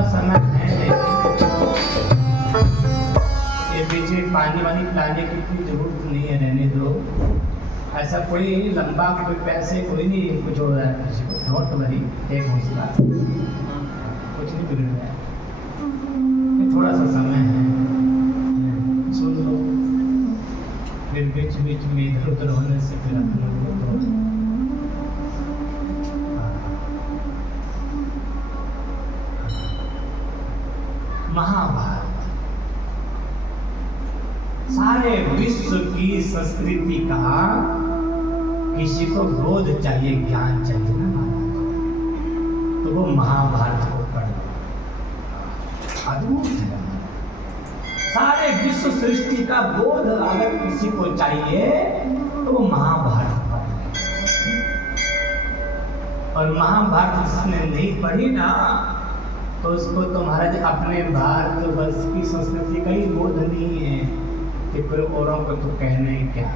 थोड़ा समय है, ये बीच में पानी वानी पिलाने की कोई जरूरत नहीं है, रहने दो। ऐसा कोई लंबा कोई पैसे कोई नहीं कुछ हो रहा है किसी को, नोट भरी एक हौसला, कुछ नहीं बिगड़ रहा है। थोड़ा सा समय है, सुन लो, फिर बीच बीच में इधर उधर होने से फिर अपने को तो महाभारत सारे विश्व की संस्कृति का किसी को बोध चाहिए, ज्ञान चाहिए ना महाराज, तो वो महाभारत को पढ़ो। अद्भुत है। सारे विश्व सृष्टि का बोध अगर किसी को चाहिए तो वो महाभारत पढ़े। और महाभारत जिसने नहीं पढ़ी ना, तो उसको तो महाराज अपने भारत वर्ष की संस्कृति का ही बोध नहीं है कि फिर औरों को तो कहने क्या।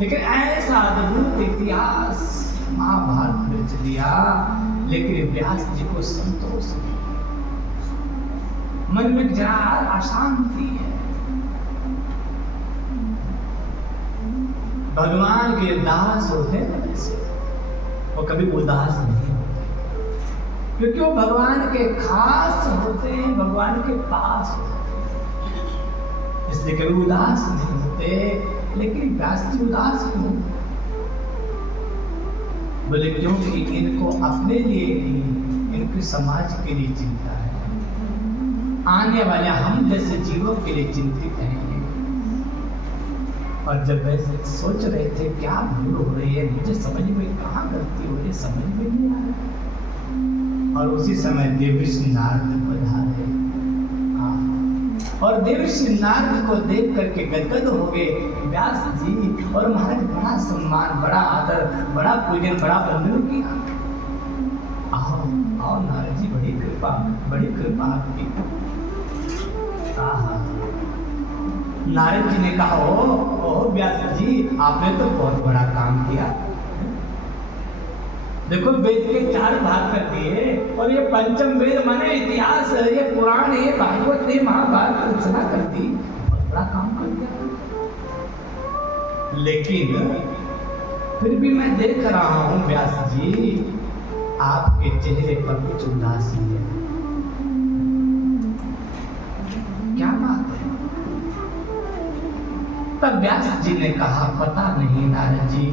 लेकिन ऐसा अद्भुत इतिहास महाभारत में रच दिया, लेकिन व्यास जी को संतोष नहीं, मन में जरा अशांति है। भगवान के दास होते हैं वैसे, वो कभी उदास नहीं होते, क्योंकि वो भगवान के खास होते हैं, भगवान के पास होते हैं, इसलिए कभी उदास नहीं होते। लेकिन व्यास जी उदास क्यों? बोले क्योंकि इनको अपने लिए नहीं, इनके समाज के लिए चिंता है, आने वाले हम जैसे जीवों के लिए चिंतित हैं। और जब वैसे सोच रहे थे क्या भूल हो रही है, मुझे समझ में कहाँ गलती हो रही है, समझ में नहीं आ रहा। और उसी समय देवर्षि नारद पधारे, और देवर्षि नारद को देख करके गदगद हो गए व्यास जी। और महाराज बड़ा सम्मान, बड़ा आदर, बड़ा पूजन, बड़ा वंदन किया। आओ आओ नारद जी, बड़ी कृपा आपकी। नारद जी ने कहा, ओ व्यास जी, आपने तो बहुत बड़ा काम किया। देखो वेद के 4 भाग कर दिए, और ये पंचम वेद माने इतिहास, ये पुराण, ये भागवत, ये महाभारत रचना कर दी, बहुत बड़ा काम कर दिया। लेकिन फिर भी मैं देख रहा हूं व्यास जी, आपके चेहरे पर कुछ उदासी है, क्या बात है? तब व्यास जी ने कहा, पता नहीं नारद जी,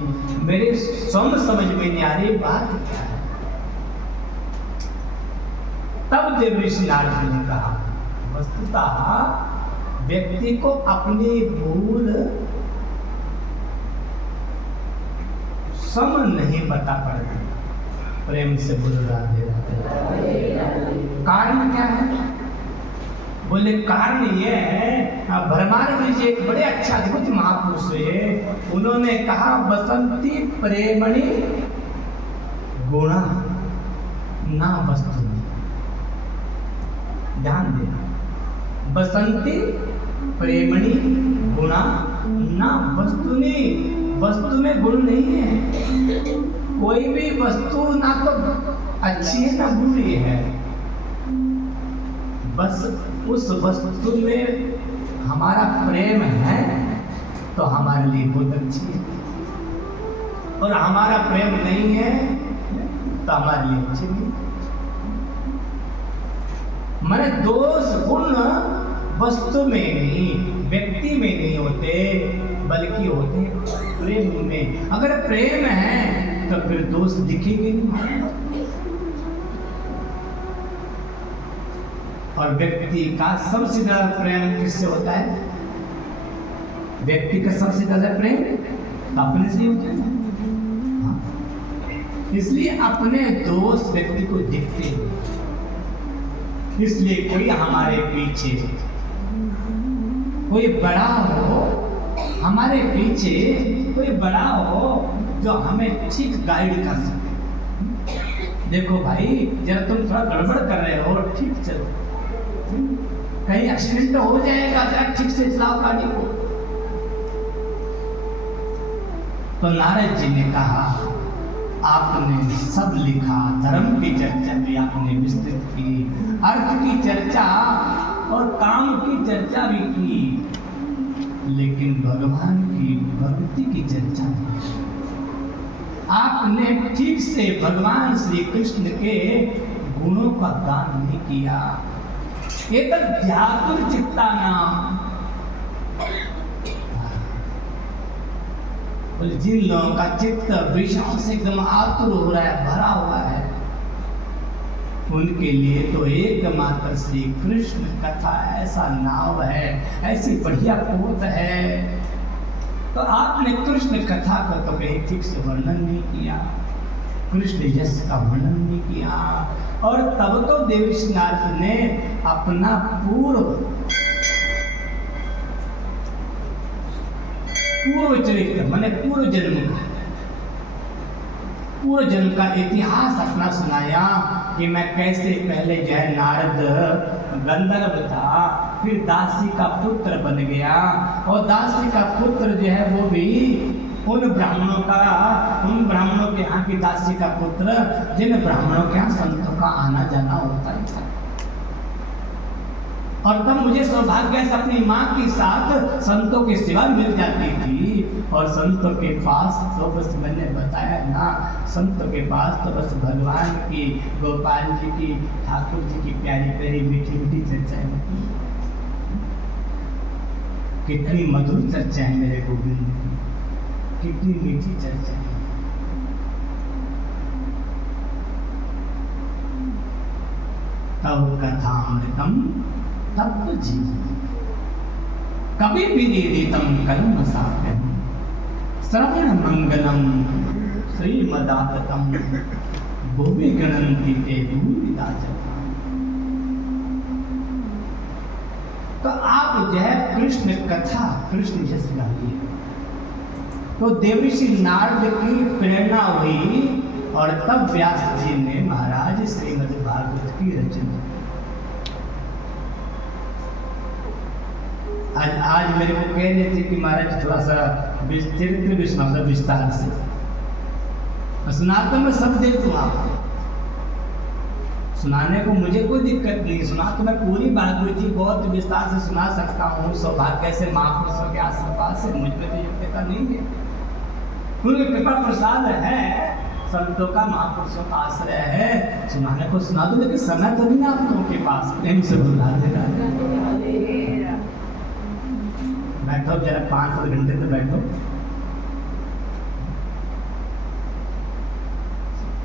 मेरे समझ में नहीं आ रही बात क्या है। तब देवर्षि नारद जी ने कहा, वस्तुतः व्यक्ति को अपनी भूल सम नहीं पता पड़ता, प्रेम से बोल राधे राधे। कारण क्या है? बोले कारण ये है, भरमार जी एक बड़े अच्छा अद्भुत महापुरुष है, उन्होंने कहा, बसंती प्रेमणि गुणा ना वस्तु। ध्यान देना, बसंती प्रेमणि गुणा ना वस्तुनि, वस्तु में गुण नहीं है। कोई भी वस्तु ना तो अच्छी है ना बुरी है, बस उस वस्तु में हमारा प्रेम है तो हमारे लिए बहुत अच्छी है, और हमारा प्रेम नहीं है तो हमारे लिए अच्छी नहीं। माने दोष गुण वस्तु में नहीं, व्यक्ति में नहीं होते, बल्कि होते प्रेम में। अगर प्रेम है तो फिर दोष दिखेंगे नहीं। और व्यक्ति का सबसे ज्यादा प्रेम किससे होता है? व्यक्ति का सबसे ज्यादा प्रेम अपने से होता है। इसलिए अपने दोष व्यक्ति को दिखते हैं। इसलिए कोई हमारे पीछे कोई बड़ा हो, हमारे पीछे कोई बड़ा हो जो हमें ठीक गाइड कर सके। देखो भाई, जरा तुम थोड़ा गड़बड़ कर रहे हो, ठीक चलो, कहीं एक्सीडेंट हो जाएगा, जरा ठीक से चलाओ गाड़ी को। तो नारद जी ने कहा, आपने सब लिखा, धर्म की चर्चा भी आपने विस्तृत की, अर्थ की चर्चा और काम की चर्चा भी की, लेकिन भगवान की भक्ति की चर्चा नहीं। आपने ठीक से भगवान श्री कृष्ण के गुणों का गान नहीं किया। एक ध्यातुर चित्ता नाम, जिन लोगों का चित्त विषयों से एकदम आतुर हो रहा है, भरा हुआ है, उनके लिए तो एकमात्र श्री कृष्ण कथा ऐसा नाव है, ऐसी बढ़िया पोत है। तो आपने कृष्ण कथा का तो कहीं ठीक से वर्णन नहीं किया, कृष्ण यश का वर्णन नहीं किया। और तब तो देवर्षि नारद ने अपना पूर्व चरित्र माने पूर्व जन्म का इतिहास अपना सुनाया कि मैं कैसे पहले जो है नारद गंधर्व था, फिर दासी का पुत्र बन गया, और दासी का पुत्र जो है वो भी उन ब्राह्मणों के यहाँ की दासी का पुत्र, जिन ब्राह्मणों के यहाँ संतों का आना जाना होता ही था। और तब मुझे सौभाग्य से अपनी माँ के साथ संतों की सेवा मिल जाती थी, और संतों के पास तो बस मैंने बताया ना, संतों के पास तो बस भगवान की, गोपाल जी की, ठाकुर जी की प्यारी प्यारी मीठी मीठी चर्चाएं होती। कितनी मधुर चर्चा है मेरे गोविंद की, कितनी मीठी चर्चा है। तब कथामृतम तत्व जीवन कवि विनिदितम कलम साप्यम श्रवण मंगलम श्रीमदाततम भुवि गणन्ति ते भूमिदाचता। तो आप जो है कृष्ण कथा, कृष्ण यश गाइए। तो देवर्षि नारद की प्रेरणा हुई, और तब व्यास जी ने महाराज श्रीमद् भागवत की रचना। आज मेरे को कह रहे थे कि महाराज थोड़ा सा चरित्र भी सुना दो विस्तार से। सुनाता मैं सब दे दूँ आपको, सुनाने को मुझे कोई दिक्कत नहीं, सुना तो मैं पूरी भागवत जी बहुत विस्तार से सुना सकता हूँ। सौभाग्य से महापुरुषों के आशीर्वाद से मुझ में तो योग्यता नहीं है, उनकी कृपा प्रसाद है, संतों का महापुरुषों का आश्रय है, सुनाने को सुना दो, लेकिन समय तो नहीं ना आप लोगों के पास। प्रेम से बुला देगा, बैठो जरा 5 घंटे तो बैठो।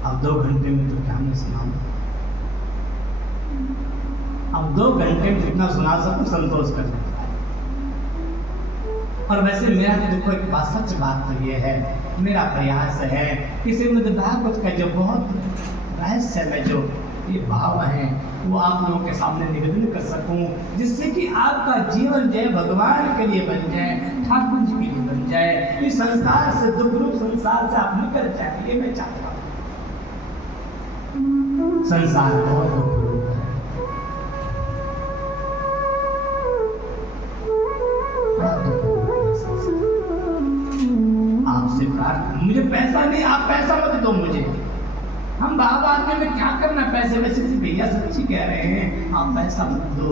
अब 2 घंटे में तो क्या मैं सुनाऊं, अब 2 घंटे में जितना सुना सकूं संतोष कर लेता है। और वैसे मेरा तो देखो एक बात, सच बात तो ये है, मेरा प्रयास है कि श्रीमद् भागवत का जो बहुत रहस्य में जो ये भाव है वो आप लोगों के सामने निवेदन कर सकूं, जिससे कि आपका जीवन जो है भगवान के लिए बन जाए, ठाकुर जी के लिए बन जाए, इस संसार से, दुख रूप संसार से आप निकल जाए, ये मैं चाहता हूँ। संसार बहुत दुख रूप है, आपसे प्रार्थना, मुझे पैसा नहीं, आप पैसा मत दो मुझे, हम बाबा आदमी में क्या करना पैसे, वैसे भैया सच्ची कह रहे हैं, आप पैसा मत दो,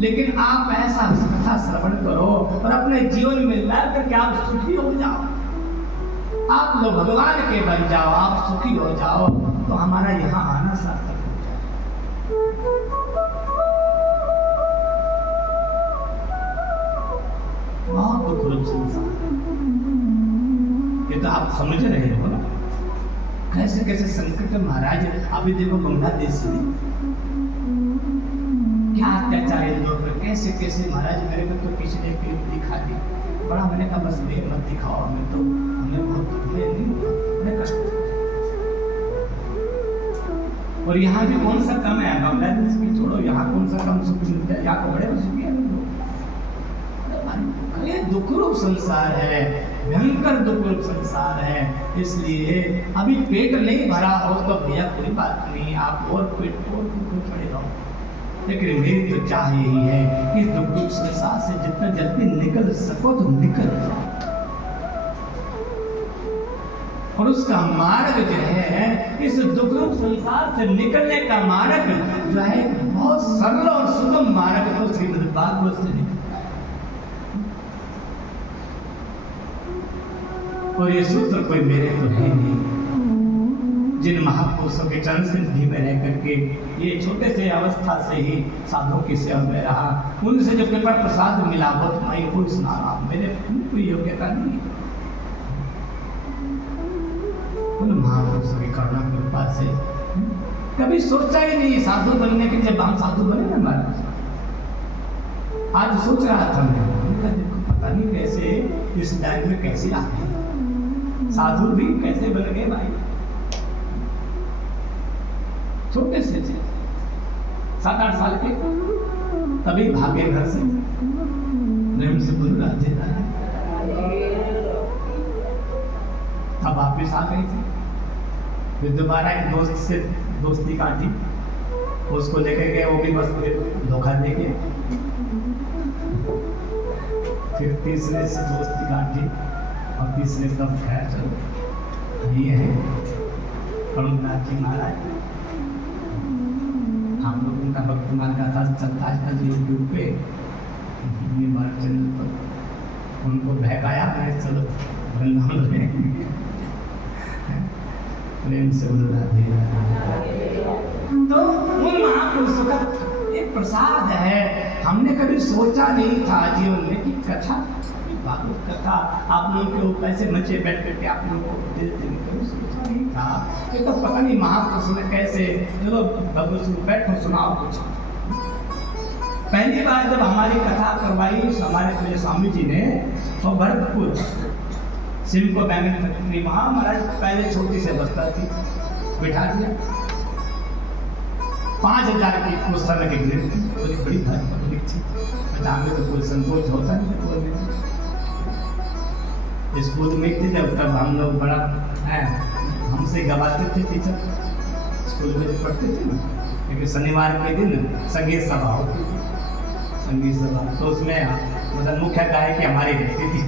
लेकिन आप ऐसा कथा श्रवण करो और अपने जीवन में ला करके आप सुखी हो जाओ, आप लोग भगवान के बन जाओ, आप सुखी हो जाओ, तो हमारा यहाँ आना सार्थक हो जाए। बहुत दुख रूप संसार है, ये तो आप समझ रहे हो ना, कैसे कैसे संकट महाराज। अभी देखो बांग्लादेश में क्या अत्याचार है लोगों पर, कैसे कैसे महाराज। मेरे को तो किसी ने क्लिप दिखा दी, बड़ा मैंने कहा बस वे मत दिखाओ, हमें तो हमें बहुत हमें कष्ट। और यहाँ भी कौन सा कम है, बांग्लादेश की छोड़ो, यहाँ कौन सा कम सुख मिलता है, यहाँ को बड़े सुखी है लोग। ये दुख रूप संसार है, भयंकर दुख रूप संसार है। इसलिए अभी पेट नहीं भरा हो तो भैया कोई बात नहीं, आप और पेट पड़े रहो, लेकिन मेरी तो चाह यही है कि दुख रूप संसार से जितना जल्दी निकल सको तो निकल जाओ। और उसका मार्ग जो है, इस दुखरूप संसार से निकलने का मार्ग जो है, बहुत सरल और सुगम मार्ग तो श्रीमद् भागवत से निकलता है। और ये सूत्र कोई मेरे तो है नहीं, जिन महापुरुषों के चरण सिद्धि में रह करके ये छोटे से अवस्था से ही साधुओं की सेवा में रहा, उनसे जो कृपा प्रसाद मिला वो तो मैं कोई सुना रहा, मेरे कोई योग्यता नहीं है। उन महापुरुषों की करुणा कृपा से कभी सोचा ही नहीं साधु बनने के, जब हम साधु बने ना महाराज, आज सोच रहा था मैं, देखो पता नहीं कैसे इस लाइन में कैसे आ गए, साधु भी कैसे बन गए भाई। छोटे से थे 7-8 साल के, तभी भागे घर से, प्रेम से बोल राधे राधे, अब वापिस आ गई थी। फिर दोबारा एक दोस्त से दोस्ती काटी, उसको लेके गए, वो भी बस मुझे धोखा दे गए। फिर तीसरे से दोस्ती काटी, और तीसरे तब खैर चलो ये है करुणनाथ जी महाराज, हम लोग उनका वर्तमान गाथा चलता है यूट्यूब पे, हमारे चैनल पर, उनको बहकाया मैं, चलो वृंदावन में प्रेम से बोल राधे राधे। तो उन महापुरुषों का एक प्रसाद है, हमने कभी सोचा नहीं था जीवन में कि कथा, भागवत कथा आप लोगों के ऊपर ऐसे मचे बैठ करके आप लोगों को दिल देने कभी सोचा नहीं था। ये तो पता नहीं महापुरुषों ने कैसे, चलो भगवत बैठो सुनाओ कुछ। पहली बार जब हमारी कथा करवाई हमारे मेरे स्वामी जी ने, तो भरतपुर सिमको बैंगन फैक्ट्री, वहाँ महाराज पहले छोटी से बस्ता थी, बिठा दिया, 5000 की उस समय की ग्रेड थी, बड़ी भारी पब्लिक थी। हमें तो कोई संकोच होता नहीं बोलने, स्कूल में थे जब, तब हम लोग बड़ा है, हमसे गवाते थे टीचर, स्कूल में पढ़ते थे ना, क्योंकि शनिवार के दिन संगीत सभा होती थी, संगीत सभा, तो उसमें मतलब मुख्य गायकी हमारी रहती थी।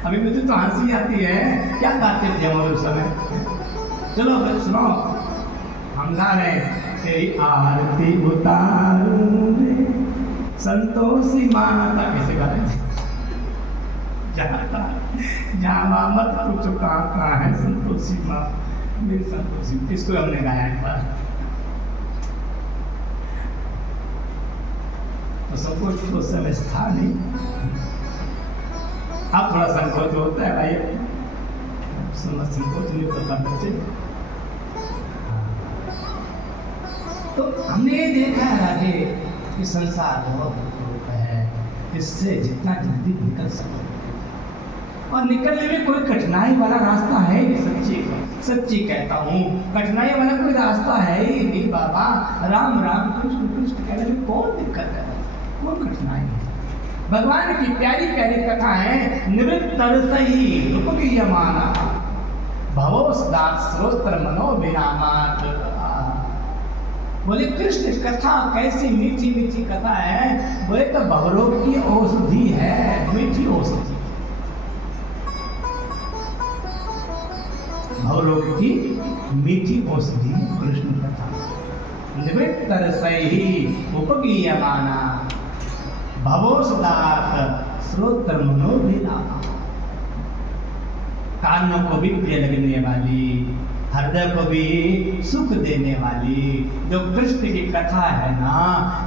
अभी मुझे तो हंसी आती है, क्या गाते थे हम उस समय, चलो सुनो, हम गा रहे, तेरी आरती उतारूं रे संतोषी माता, कैसे गा रहे थे, जहाँ मत पूछो कहाँ है संतोषी माँ मेरी संतोषी, इसको हमने गाया एक बार। तो संकोच तो उस समय था नहीं, अब थोड़ा संकोच होता है भाई, संकोच नहीं होता बच्चे। तो हमने ये देखा है राधे कि संसार बहुत दुख है, इससे जितना जल्दी निकल सके, और निकलने में कोई कठिनाई वाला रास्ता है नहीं, सच्ची कहता हूँ, कठिनाई वाला कोई रास्ता है ही नहीं बाबा। राम राम कृष्ण कृष्ण कहने में कौन दिक्कत है, कौन कठिनाई है। भगवान की प्यारी प्यारी कथा है, निवृत्त सही रूपमाना भवो सदा स्रोत्र मनो विरामात। बोले कृष्ण कथा कैसी मीठी मीठी कथा है, बोले तो भवरोग की औषधि है, मीठी औषधि, भवरोग की मीठी औषधि कृष्ण कथा। निवृत्त सही उपगीयमाना भवो सदा स्रोत्र मनो विरामा। कानों को भी प्रिय लगने वाली, हृदय को भी सुख देने वाली जो कृष्ण की कथा है ना,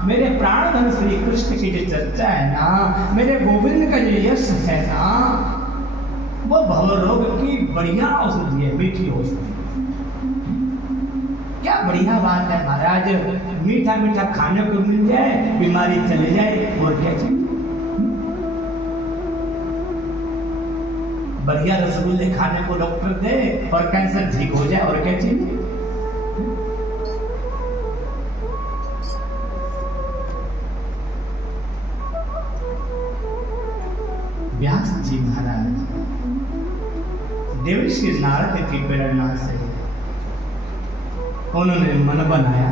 मेरे प्राणधन श्री कृष्ण की जो चर्चा है ना, मेरे गोविंद का जो यश है ना, वो भवरोग की बढ़िया औषधि है, मीठी औषधि। क्या बढ़िया बात है महाराज, मीठा मीठा खाने को मिल जाए, बीमारी चली जाए, और क्या चाहिए। बढ़िया रसगुल्ले खाने को डॉक्टर दे और कैंसर ठीक हो जाए, और क्या चाहिए। व्यास जी महाराज देवर्षि नारद की प्रेरणा से उन्होंने मन बनाया।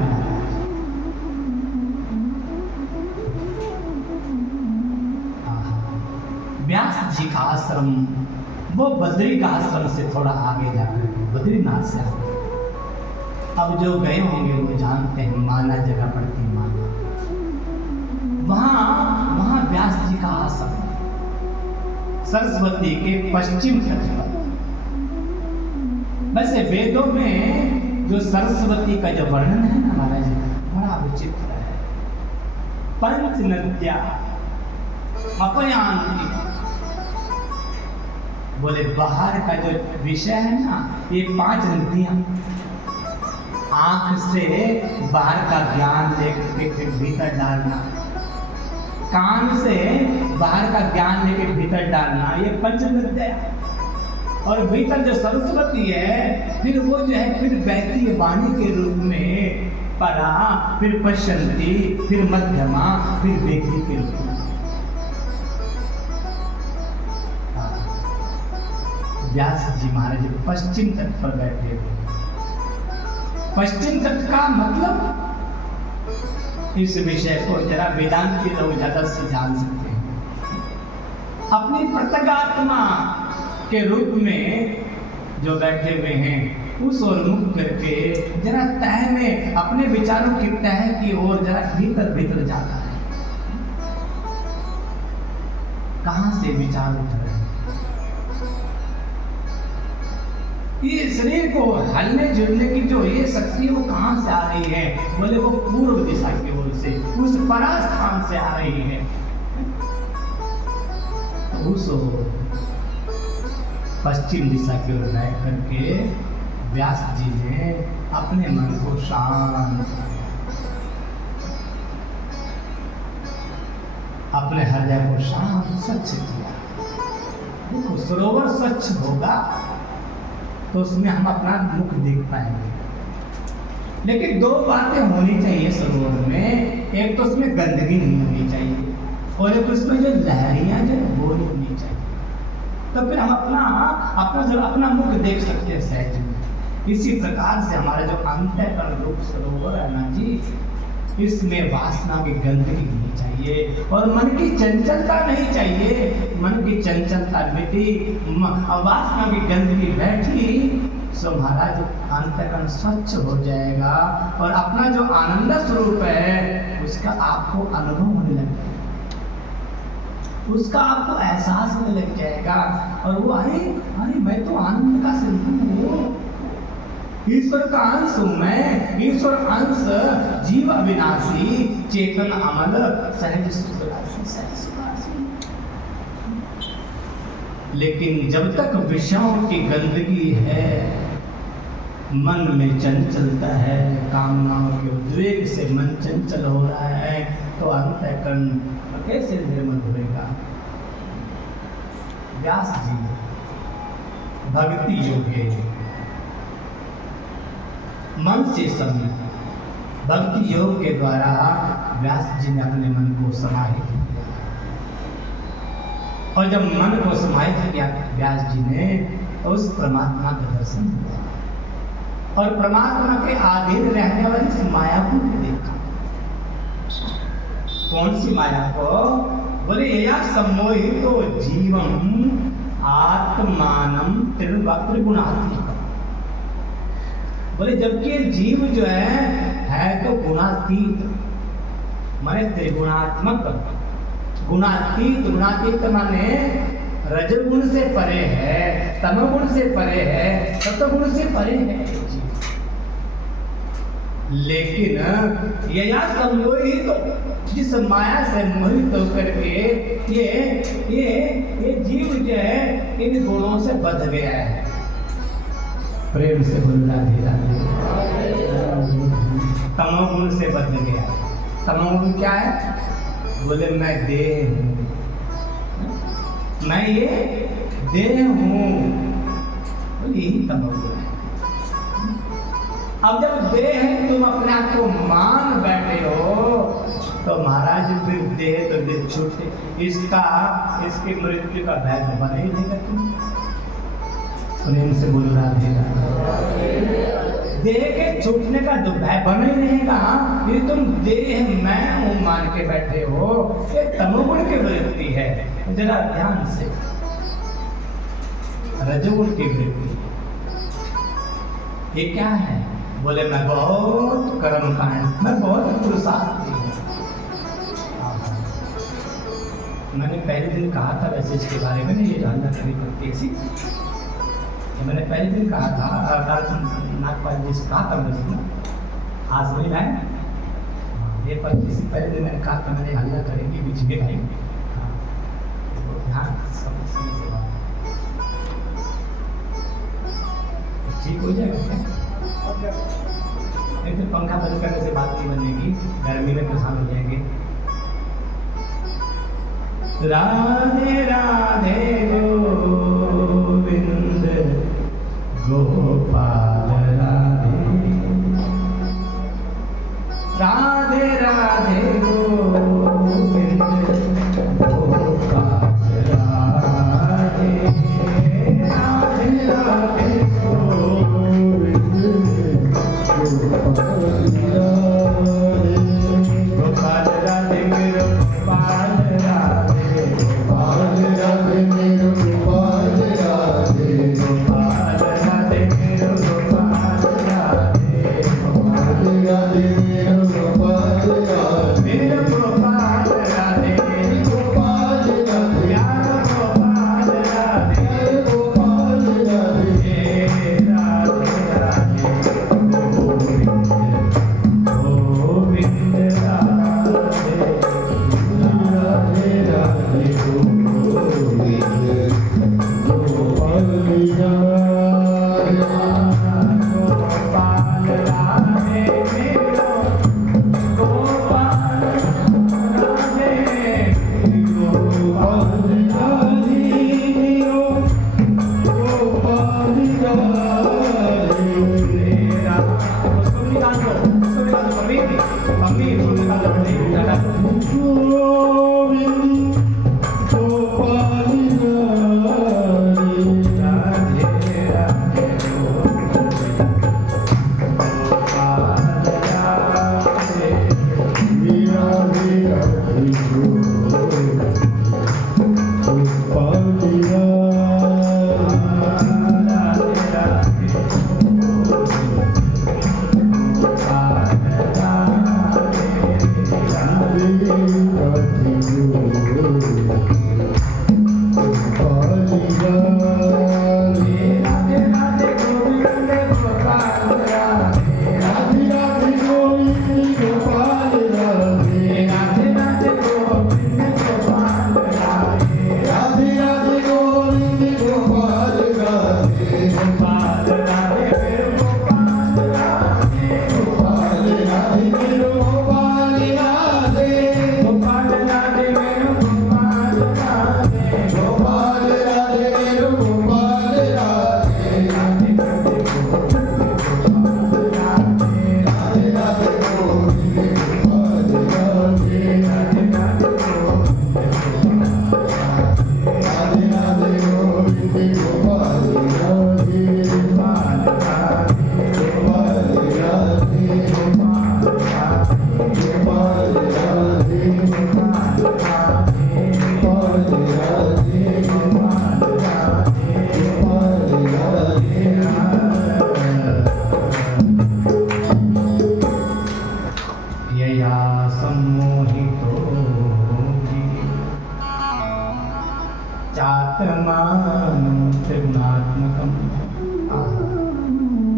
व्यास जी का आश्रम वो बद्री का आश्रम से थोड़ा आगे जाकर बद्रीनाथ से आगे, अब जो गए होंगे वो जानते हैं, माना जगह पड़ती माना, वहां व्यास जी का आश्रम है, सरस्वती के पश्चिम तट पर। वैसे वेदों में जो सरस्वती का जो वर्णन है ना महाराज, बड़ा विचित्र है। पंच नद्या अपयांति, बोले बाहर का जो विषय है ना, ये 5 नदियां आंख से बाहर का ज्ञान लेकर के भीतर डालना, कान से बाहर का ज्ञान लेकर भीतर डालना, ये पंच नद्या। और भीतर जो सरस्वती है, फिर वो जो है फिर बहती है वाणी के रूप में, परा, फिर पश्यंती, फिर मध्यमा, फिर बेटी के रूप में। व्यास जी महाराज पश्चिम तट पर बैठे हुए। पश्चिम तट का मतलब, इस विषय को जरा वेदांत के लोग ज्यादा से जान सकते हैं। अपनी प्रत्यगात्मा के रूप में जो बैठे हुए हैं, उस ओर मुख करके जरा तह में अपने विचारों की तह की ओर जरा भीतर भीतर जाता है। कहां से विचार उठ रहे हैं? ये शरीर को हलने जुलने की जो ये शक्ति है, वो कहां से आ रही है? बोले वो पूर्व दिशा की ओर से, उस परास्थान से आ रही है। उस पश्चिम दिशा की ओर बैठ करके व्यास जी ने अपने मन को शांत, अपने हृदय को शांत स्वच्छ किया। देखो सरोवर स्वच्छ होगा तो उसमें हम अपना मुख देख पाएंगे, लेकिन 2 बातें होनी चाहिए सरोवर में। एक तो उसमें गंदगी नहीं होनी चाहिए, और एक उसमें जो लहरियां जो वो नहीं होनी चाहिए। तो फिर हम अपना मुख देख सकते हैं सहज में। इसी प्रकार से हमारा जो अंतःकरण रूप सरोवर है ना जी, इसमें वासना की गंदगी नहीं चाहिए और मन की चंचलता नहीं चाहिए। मन की चंचलता मिटी, वासना की गंदगी बैठी, सो महाराज अंतःकरण स्वच्छ हो जाएगा और अपना जो आनंद स्वरूप है उसका आपको अनुभव होने लगेगा, उसका आपको एहसास होने लग जाएगा। और वो अरे मैं तो आनंद का सिंधु हूँ, ईश्वर का अंश हूं मैं, ईश्वर अंश जीव अविनाशी, चेतन अमल, सहज सुखरासी। लेकिन जब तक विषयों की गंदगी है, मन में चंचलता है, कामनाओं के उद्वेग से मन चंचल हो रहा है, तो अंतःकरण कैसे निर्मल होगा? व्यास जी भक्ति योग है, मन से समय, भक्ति योग के द्वारा व्यास जी ने अपने मन को समाहित किया। और जब मन को समाहित किया व्यास जी ने, तो उस परमात्मा का दर्शन हुआ और परमात्मा के अधीन रहने वाली इस माया को भी देखा। कौन सी माया को? बोले या सम्मोहितो जीवम आत्मानम त्रिगुणात्मक। बोले जबकि जीव जो है तो गुणातीत, माने त्रिगुणात्मक, गुणातीत। गुणातीत माने रजगुण से परे है, तमोगुण से परे है, सत्वगुण से परे है। लेकिन यया सम्मोहित, जिस माया से मोहित होकर के ये जीव जो है इन गुणों से बंध गया है। प्रेम से बोलना धीरा तमोगुण से बंध गया। तमोगुण क्या है? बोले मैं देह हूँ, मैं ये देह हूँ, यही तमोगुण है। अब जब देह है तुम अपने आप को मान बैठे हो, तो महाराज फिर देह तो देह छूटे, इसकी मृत्यु का भय तो बना ही देगा तुम। प्रेम से बोल रहा देह के छूटने का तो भय बना ही रहेगा। ये तुम देह मैं हूं मान के बैठे हो, ये तमोगुण की वृत्ति है। जरा ध्यान से रजोगुण की वृत्ति। ये क्या है? बोले मैं बहुत कर्मकांड, मैं बहुत पुरुषार्थी हूँ। मैंने पहले दिन कहा था वैसे इसके बारे में, ये जानना कभी पड़ती ऐसी, मैंने पहले दिन कहा था, नागपाल जी से कहा था मैंने, सुना आज नहीं आए ये पर किसी पहले दिन मैंने कहा था, मैंने हल्ला करेंगे बीच में भाई। हाँ समझ से बात ठीक हो जाएगा क्या? नहीं तो पंखा बंद करने से बात नहीं बनेगी, गर्मी में परेशान हो जाएंगे। राधे राधे गोविंद गोपाल राधे, राधे राधे गोविंद गोपाल राधे, राधे राधे गोविंद गोपाल राधे मेरो गोपाल राधे, गोपाल राधे मेरो गोपाल राधे, गोपाल राधे मेरो गोपाल राधे, गोपाल राधे मेरो गोपाल राधे, मेरो गोपाल राधे, गोपाल राधे, प्यारा गोपाल राधे, गोपाल राधे, राधे राधे गोविंद गोविंद राधे, राधे राधे गोविंद गोपाल गोपाल राधे मेरो गोपाल राधे, गोपाल राधे मेरो गोपाल राधे, तेरा उसको निकाल दो, उसको निकाल दो मम्मी उसको निकाल दो बेटे, गोविंद गोपाल राधे, राधे राधे गोपाल राधे, राधे राधे गोपाल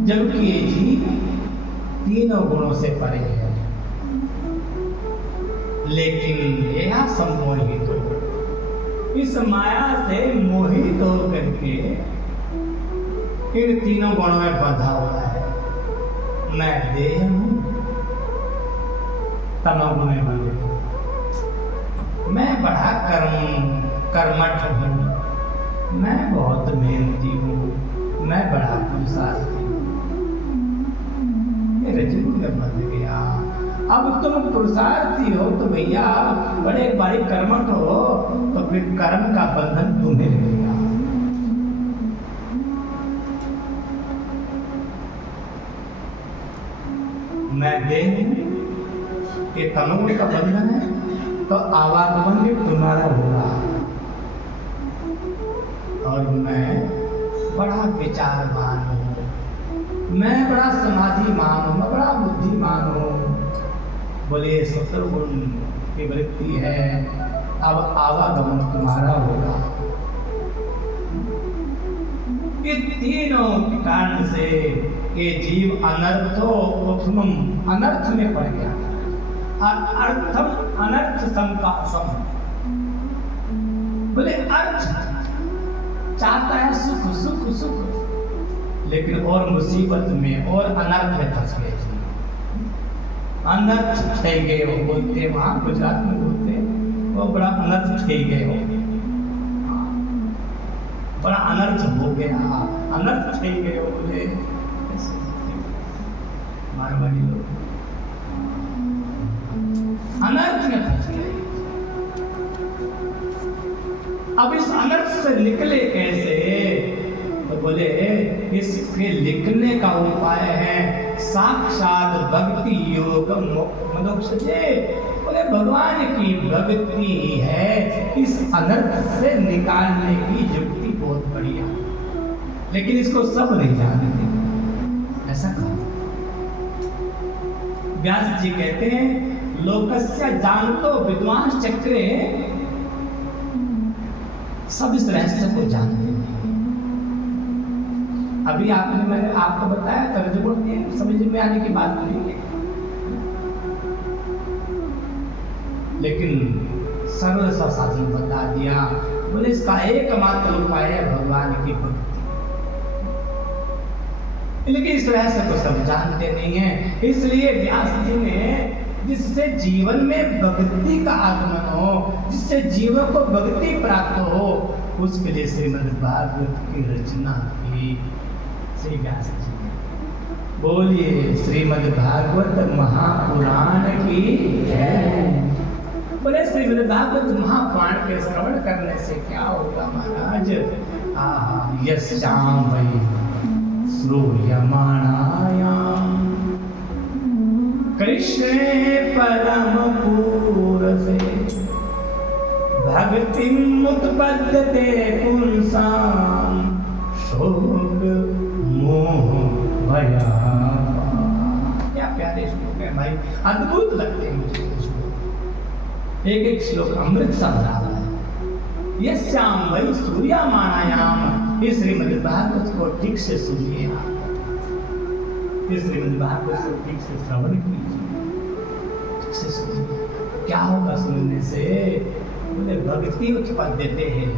जबकि ये जीव तीनों गुणों से परे है, लेकिन यह सम्मोहित हो, इस माया से मोहित हो करके इन तीनों गुणों में बंधा हुआ है। मैं देह हूं, तमोगुण में बंधे हूं, मैं बड़ा कर्मठ हूं, मैं बहुत मेहनती हूं, मैं बड़ा पुरुषार्थी हूं, रजोगुण में बंध गया। अब तुम पुरुषार्थी हो तो भैया बड़े बड़े कर्मठ हो, तो फिर कर्म का बंधन तुम्हें लगेगा। मैं देह ये तमोगुण का बंधन है, तो आवागमन भी तुम्हारा होगा, और मैं बड़ा विचारवान हूँ, मैं बड़ा समाधिमान हूँ, मैं बड़ा बुद्धिमान हूँ। बोले शत्रुगुण की वृत्ति है, अब आवागमन तुम्हारा होगा। ये तीनों कारण से ये जीव अनर्थ में पड़ गया। अर्थम अनर्थ संपासम, बोले अर्थ चाहता है सुख सुख सुख, लेकिन और मुसीबत में और अनर्थ में फंस गए। अनर्थ थे गए हो बोलते, वहां गुजरात में बोलते वो बड़ा अनर्थ थे गए हो, बड़ा अनर्थ हो गया, अनर्थ थे गए हो बोले मारवाड़ी लोग, अनर्थ में फंस गए। अब इस अनर्थ से निकले कैसे? तो बोले इसके लिखने का उपाय है साक्षात भक्ति योग मोक्ष से। बोले भगवान की भक्ति है इस अनर्थ से निकालने की युक्ति बहुत बढ़िया, लेकिन इसको सब नहीं जानते। ऐसा कहा व्यास जी कहते हैं लोकस्य जानतो विद्वान चक्रे, सब इस रहस्य को जानते हैं। अभी मैंने आपको बताया तर्जुमा समझ में आने की बात नहीं है, लेकिन सरल सा साधन बता दिया। बोले इसका एकमात्र उपाय है भगवान की भक्ति, लेकिन इस रहस्य को सब जानते नहीं है। इसलिए व्यास जी ने जिससे जीवन में भक्ति का आगमन हो, जिससे जीवन को भक्ति प्राप्त हो, उसके लिए श्रीमद् भागवत की रचना की। श्री व्यास जी बोलिए श्रीमद् भागवत महापुराण की जय। बोले श्रीमद् भागवत महापुराण के श्रवण करने से क्या होगा महाराज? यस्याम वै श्रूयमाणायाम कृष्णे परम पूरसे भक्तिं उत्पद्यते पुंसां शोक मोह भया। क्या प्यारे श्लोक है भाई, अद्भुत लगते हैं मुझे श्लोक। एक एक श्लोक अमृत सा भरा हुआ है। यस्याम वै श्रूयमाणायाम, इस श्रीमद् भागवत को ठीक से सुनिए आप, इस श्रीमद् भागवत को ठीक से श्रवण कीजिए, ठीक से सुनिए। क्या होगा सुनने से? बोले भक्ति उत्पन्न देते हैं,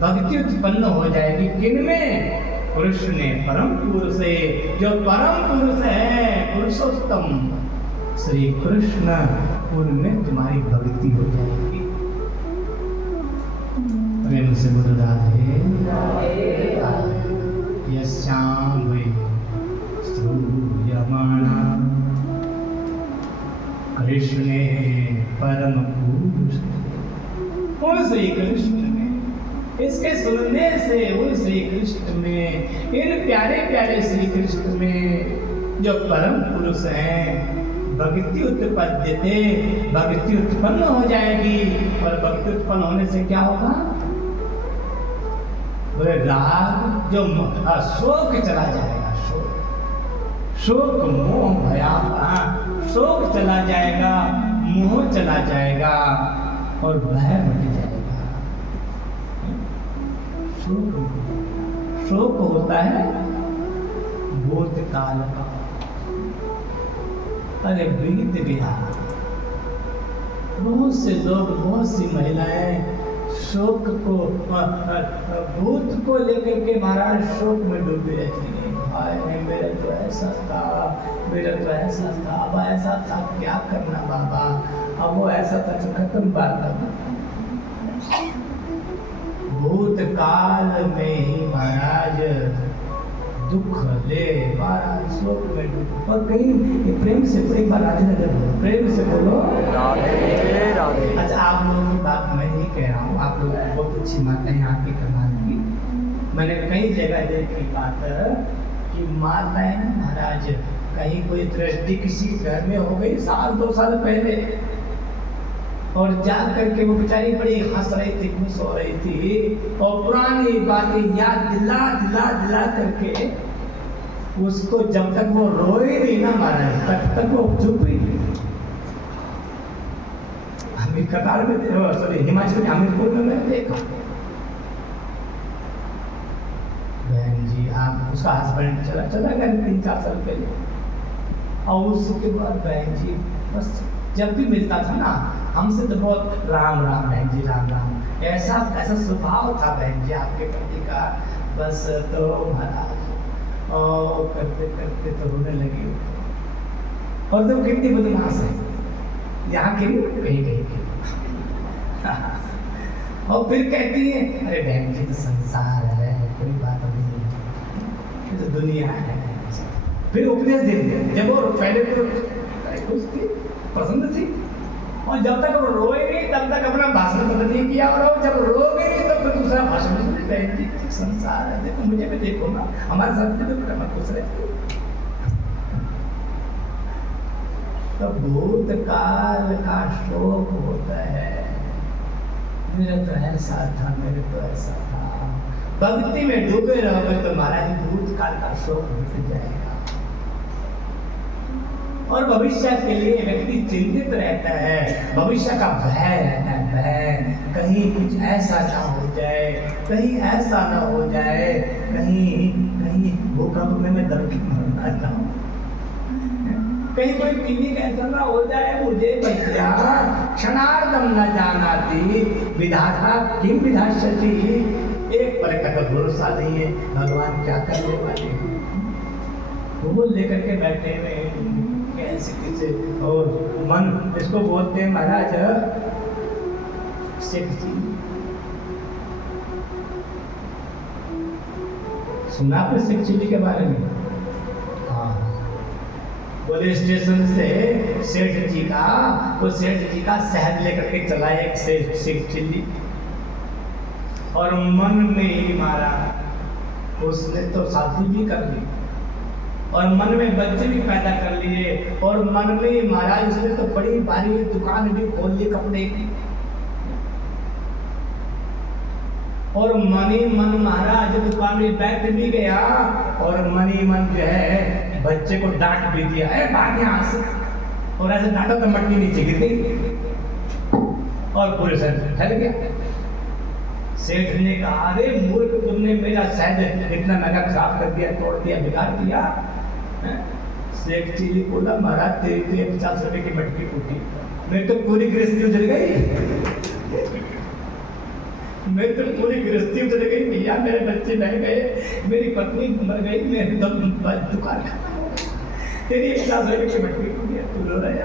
भक्ति उत्पन्न हो जाएगी किनमें? पुरुष ने परम पुरुष से, जो परम पुरुष है पुरुषोत्तम श्री कृष्ण, उनमें तुम्हारी भक्ति हो जाएगी। प्रेम से बोल राधे यस्याम वै श्रूयमाणां कृष्णे परम पुरुष, उन श्री कृष्ण में, इसके सुनने से उन श्री कृष्ण में, इन प्यारे प्यारे श्री कृष्ण में जो परम पुरुष हैं, भक्ति उत्पद्यते, भक्ति उत्पन्न हो जाएगी। और भक्ति उत्पन्न होने से क्या होगा? बोले राग जो शोक चला जाएगा, शोक मोह भया, शोक चला जाएगा, मोह चला जाएगा और भय मिट जाएगा। शोक होता है भूतकाल का, अरे बीत गया। बहुत से लोग, बहुत सी महिलाएं शोक को, भूत को लेकर के महाराज शोक में डूबी रहती है। हाय मेरा तो ऐसा था, मेरा तो ऐसा था, अब ऐसा था, क्या करना बाबा, अब वो ऐसा था तो खत्म बात। भूतकाल में ही महाराज दुख ले, महाराज शोक में डूब। और कहीं प्रेम से एक बार राधे राधे बोलो, प्रेम से बोलो राधे राधे। अच्छा आप लोगों की बात मैं नहीं कह रहा हूँ, आप लोग बहुत अच्छी माताएं यहाँ की कमाल की। मैंने कई जगह देखी बात कि माताएं महाराज कहीं कोई दृष्टि किसी घर में हो गई 1-2 साल पहले, और जा करके वो बेचारी बड़ी हंस रही थी, खुश हो रही थी, और पुरानी बातें याद दिला दिला दिला करके उसको जब तक वो रोए नहीं ना महाराज, तब तक वो चुप ही नहीं। हम कतार में सॉरी हिमाचल के हमीरपुर में मैंने देखा, बहन जी आप उसका हस्बैंड चला गया 3-4 साल पहले, और उसके बाद बहन जी बस जब भी मिलता था ना हमसे तो बहुत राम राम बहन जी राम राम, ऐसा ऐसा स्वभाव था बहन जी आपके पति का। बस तो महाराज और करते करते तो रोने लगी, और तो कितनी बदमाश है, यहाँ की कहीं कहीं और फिर कहती है अरे बहन जी तो संसार है, कोई बात नहीं, ये तो दुनिया है। फिर उपदेश देती है, जब वो पहले तो उसकी पसंद थी, और जब तक वो रोए नहीं तब तक अपना भाषण बंद नहीं किया, और जब रो गई तब तो दूसरा भाषण सुनी, बहन जी संसार है, देखो मुझे भी देखो ना, हमारे साथ भी तो खुश रहते। तो भूतकाल का शोक होता है, मेरे तो ऐसा था, मेरे तो ऐसा था। भक्ति में डूबे रहोगे तो महाराज भूतकाल का शोक मिट जाएगा, और भविष्य के लिए व्यक्ति चिंतित रहता है, भविष्य का भय रहता है, भय कहीं कुछ ऐसा ना हो जाए, कहीं ऐसा ना हो जाए, कहीं कहीं भूकंप में मैं दब के मर ना जाऊं, कहीं कोई पीने का ऐसा ना हो जाए, मुझे भैया क्षणार्धम न जानाति विधाता किम विधास्यति। एक पल का भरोसा नहीं है भगवान क्या करने वाले हैं, वो लेकर के बैठे हुए कैसे किसे, और मन इसको बोलते हैं महाराज शेख जी, सुना आपने शेख चिल्ली के बारे में? हाँ, पुलिस स्टेशन से सेठ जी का शहद लेकर के चला एक शेख चिल्ली, और मन में ही मारा, उसने तो शादी भी कर ली और मन में बच्चे भी पैदा कर लिए, और मन में महाराज उसने तो बड़ी भारी दुकान भी खोल ली कपड़े की, और मनी मन महाराज दुकान में बैठ भी गया, और मनी मन जो है बच्चे को डांट भी दिया, अरे भाग यहाँ से, और ऐसे डांटा तो मट्टी नीचे गिर गई और पूरे सर फैल गया। सेठ ने कहा अरे मूर्ख, तुमने मेरा शहद इतना महंगा खराब कर दिया, तोड़ दिया, बिगाड़ दिया। शेख चिल्ली बोला महाराज तेरी तो 50 रुपए की मटकी टूटी, मेरी तो पूरी गृहस्थी उजड़ गई, मेरी तो पूरी गृहस्थी उजड़ गई भैया, मेरे बच्चे बह गए, मेरी पत्नी मर गई, मेरी तो दुकान तेरी 50 रुपए की मटकी टूटी, तू रो रहा है।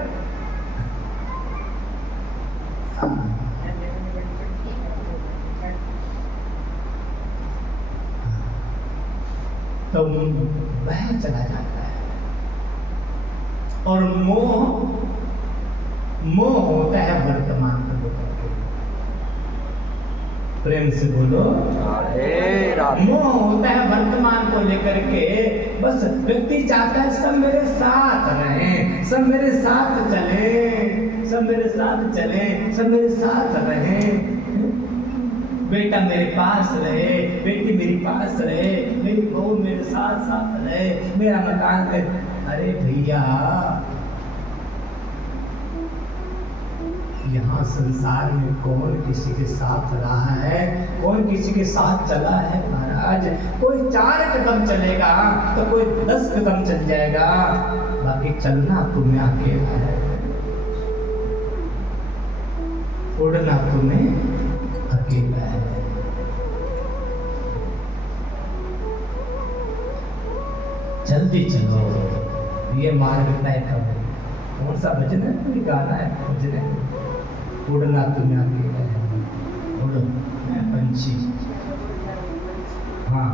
तो वह चला जाता है, और मोह होता है वर्तमान को लेकर के। प्रेम से बोलो मोह होता है वर्तमान को लेकर के। बस व्यक्ति चाहता है सब मेरे साथ रहें, सब मेरे साथ चले, सब मेरे साथ चले, सब मेरे साथ रहें, बेटा मेरे पास रहे, बेटी मेरे पास रहे, मेरी बहू मेरे साथ साथ रहे, मेरा मकान में। अरे भैया यहाँ संसार में कौन किसी के साथ रहा है, कौन किसी के साथ चला है महाराज? कोई 4 कदम चलेगा तो कोई 10 कदम चल जाएगा, बाकी चलना तुम्हें अकेला है, उड़ना तुम्हें अकेला है। जल्दी चलो, ये मार्ग तय करो। कौन सा भजन है? कोई गाना है, भजन है, उड़ना तुम्हें अकेला है, उड़ो पंछी, हाँ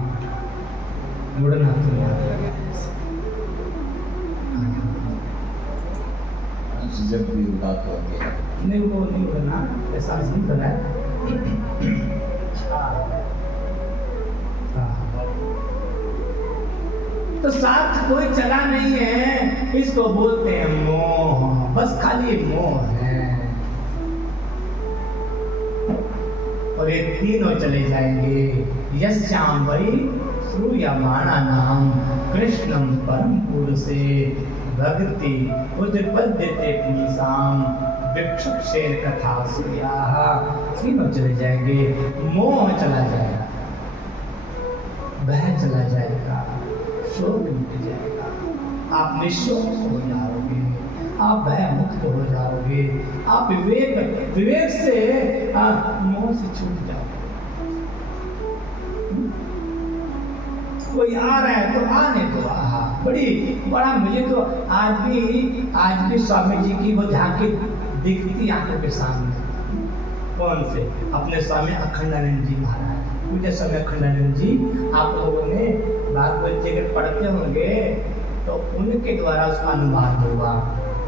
उड़ना तुम्हें अकेला है। जब भी उड़ा तो नहीं, वो नहीं उड़ना, ऐसा नहीं करना है। तो साथ कोई चला नहीं है, इसको बोलते हैं मोह, बस खाली मोह है। और ये तीनों चले जाएंगे। यश्याम वै श्रूयमाणा नाम कृष्णम परम पुरुषे भक्ति उद्पद्यते पुंसाम विक्षुक्षेर कथा सूर्याः। तीनों चले जाएंगे। मोह चला जाएगा, भय चला जाएगा, शोक मिट जाएगा, आप निशोक हो जाओगे, आप भय मुक्त हो जाओगे, आप विवेक से मोह से छूट जाओगे। कोई आ रहा है तो आने दो। बड़ा मुझे तो आज भी स्वामी जी की वो झांकी दिखती आंखों के सामने। कौन से? अपने स्वामी अखंडानंद जी महाराज, पूज्य स्वामी अखंडानंद जी। आप लोगों ने भागवत जी पढ़ते होंगे तो उनके द्वारा उसका अनुवाद होगा।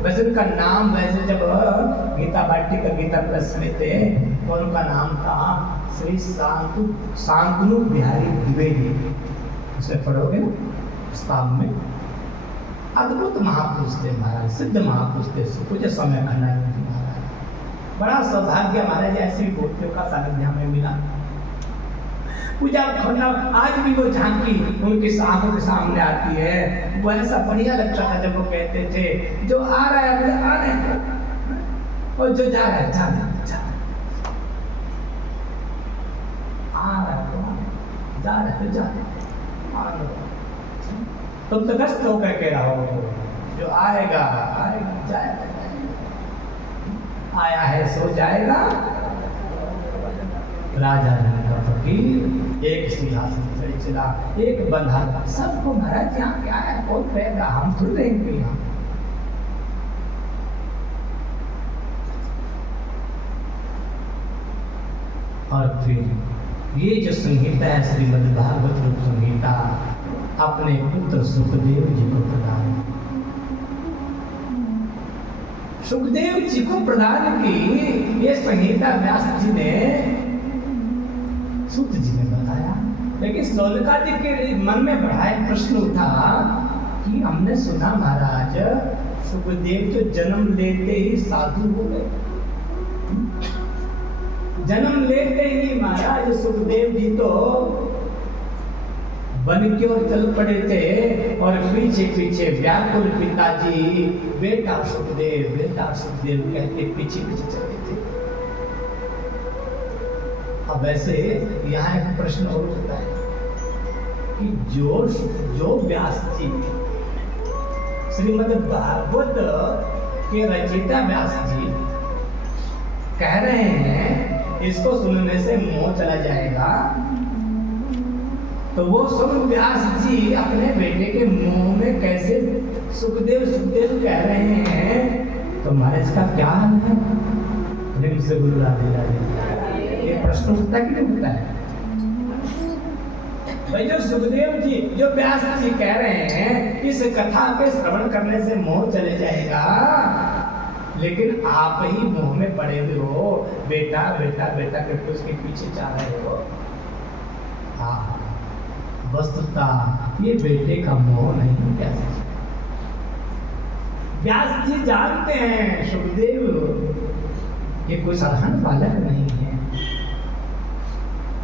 वैसे उनका नाम, वैसे जब गीता बाटी का गीता प्लस में थे तो उनका नाम था श्री शांतनु बिहारी द्विवेदी। उसे पढ़ोगे ना पुस्तक में, अद्भुत महापुरुष थे महाराज, सिद्ध महापुरुष थे पूज्य स्वामी अखंडानंद जी महाराज। बड़ा सौभाग्य महाराज ऐसी मूर्तियों का सानिध्य में मिला। पूजा खंडा आज भी वो झांकी उनकी आंखों के सामने आती है। वो ऐसा बढ़िया लगता था जब वो कहते थे जो आ रहा है मुझे आने दो, और जो जा रहा है जा रहा है, आ रहा है तो आने, जा रहा है तो जा रहा है। तुम तो कष्ट होकर के रहो, जो आएगा आएगा, जाएगा जाएगा, आया है सो जाएगा। राजा का फकीर एक सिंहासन चढ़े चला, एक बंधा। सबको महाराज यहाँ क्या है, कौन रहेगा, हम थोड़ी रहेंगे यहाँ। और फिर ये जो संहिता है श्रीमद् भागवत रूप संहिता अपने पुत्र सुखदेव जी को प्रदान, सुखदेव जी को प्रदान की। ये संहिता व्यास जी ने सूत जी ने बताया। लेकिन शौनकादि के मन में बड़ा एक प्रश्न उठा कि हमने सुना महाराज सुखदेव तो जन्म लेते ही साधु हो गए। जन्म लेते ही महाराज सुखदेव जी तो वन की ओर चल पड़े थे और पीछे पीछे व्याकुल पिताजी बेटा सुखदेव कहते पीछे पीछे चले थे। अब ऐसे यहाँ एक प्रश्न और उठता है कि जो व्यास जी श्रीमद् भागवत के रचयिता व्यास जी कह रहे हैं इसको सुनने से मोह चला जाएगा, तो वो सब व्यास जी अपने बेटे के मुंह में कैसे सुखदेव कह रहे हैं, तो महाराज का क्या हाल है? प्रेम से गुरु राधे राधे। ये प्रश्न उठता कि नहीं उठता है भाई? जो सुखदेव जी जो व्यास जी कह रहे हैं इस कथा के श्रवण करने से मोह चले जाएगा, लेकिन आप ही मोह में पड़े हुए हो, बेटा बेटा बेटा करके उसके पीछे जा रहे हो। हाँ, वस्तुतः ये बेटे का मोह नहीं क्या? व्यास जी जानते हैं सुखदेव ये कोई साधारण बालक नहीं है,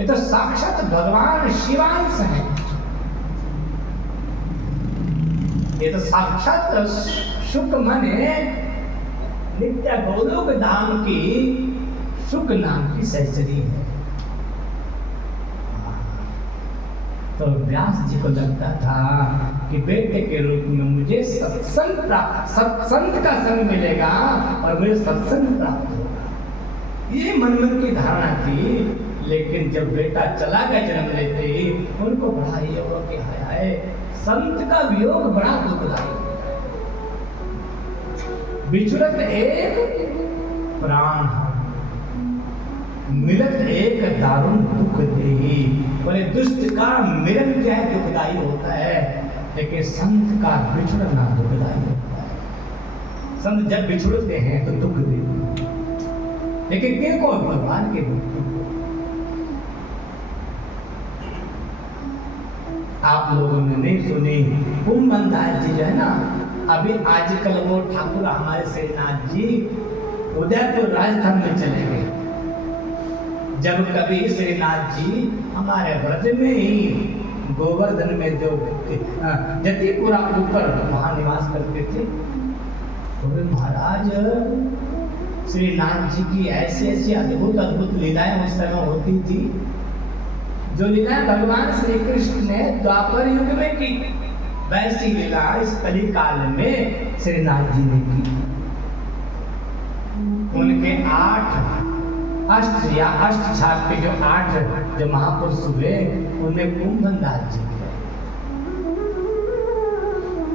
ये तो साक्षात भगवान शिवांश है, ये तो साक्षात शुक मने नित्य गोलोक धाम की शुक नाम की सहचरी है। तो व्यास जी को लगता था कि बेटे के रूप में मुझे सत्संग का संग मिलेगा और मुझे सत्संग प्राप्त होगा, ये मन की धारणा थी। लेकिन जब बेटा चला गया जन्म लेते ही उनको बड़ा ये हुआ कि हाय संत का वियोग बड़ा दुखदायी, बिछुड़त एक प्राण मिलत एक दारुण दुख देही। बोले दुष्ट का मिलन क्या है दुखदायी होता है, लेकिन संत का बिछुड़ना दुखदायी होता है। संत जब बिछुड़ते हैं तो दुख देते हैं, लेकिन के को भगवान के दुख। आप लोगों ने नहीं सुनी कुंभनदास जी जो है ना, अभी आजकल वो ठाकुर हमारे श्रीनाथ जी उदयपुर राजस्थान में चले गए। जब कभी श्रीनाथ जी हमारे ब्रज में ही गोवर्धन में जो जतिपुरा ऊपर वहां निवास करते थे, तो महाराज श्रीनाथ जी की ऐसी ऐसी अद्भुत अद्भुत लीलाएं उस समय होती थी, जो लीलाएं भगवान श्री कृष्ण ने द्वापर युग में की, वैसी लीला इस कली काल में श्रीनाथ जी ने की। उनके अष्ट छाप के जो 8 जो महापुरुष हुए, उनमें कुंभनदास जी थे।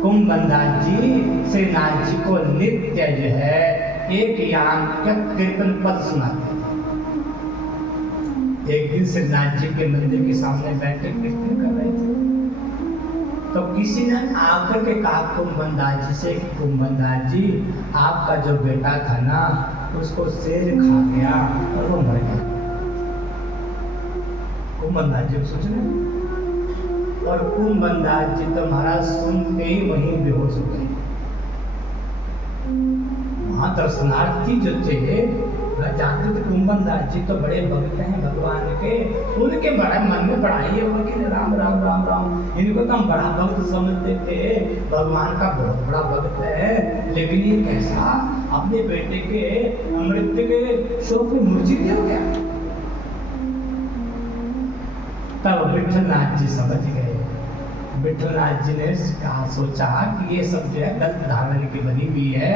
कुंभनदास जी श्रीनाथ जी को नित्य जो है एक याम का कीर्तन पद सुनाते थे। एक दिन श्रीनाथ जी के मंदिर के सामने बैठे कीर्तन कर रहे थे, तो किसी ने आकर के कहा कुंभनदास जी से कि कुंभनदास जी, आपका जो बेटा था ना, उसको शेर खा गया और वो मर गया। कुंभनदास जी सोच रहे, और कुंभनदास जी तो महाराज सुनते ही वहीं बेहोश हो गए। वहां दर्शनार्थी जो थे जानते थे कुंभनदास जी तो बड़े भक्त हैं भगवान के, उनके बड़ा मन में बड़ा ये हुआ कि राम राम राम राम, इनको तो हम बड़ा भक्त समझते थे, भगवान का बहुत बड़ा भक्त है, लेकिन ये कैसा अपने बेटे के मृत्यु के शोक में मूर्छित हो गया। तब विठलनाथ जी समझ गए। विठलनाथ जी ने कहा, सोचा कि ये सब जो है गलत धारणा की बनी हुई है,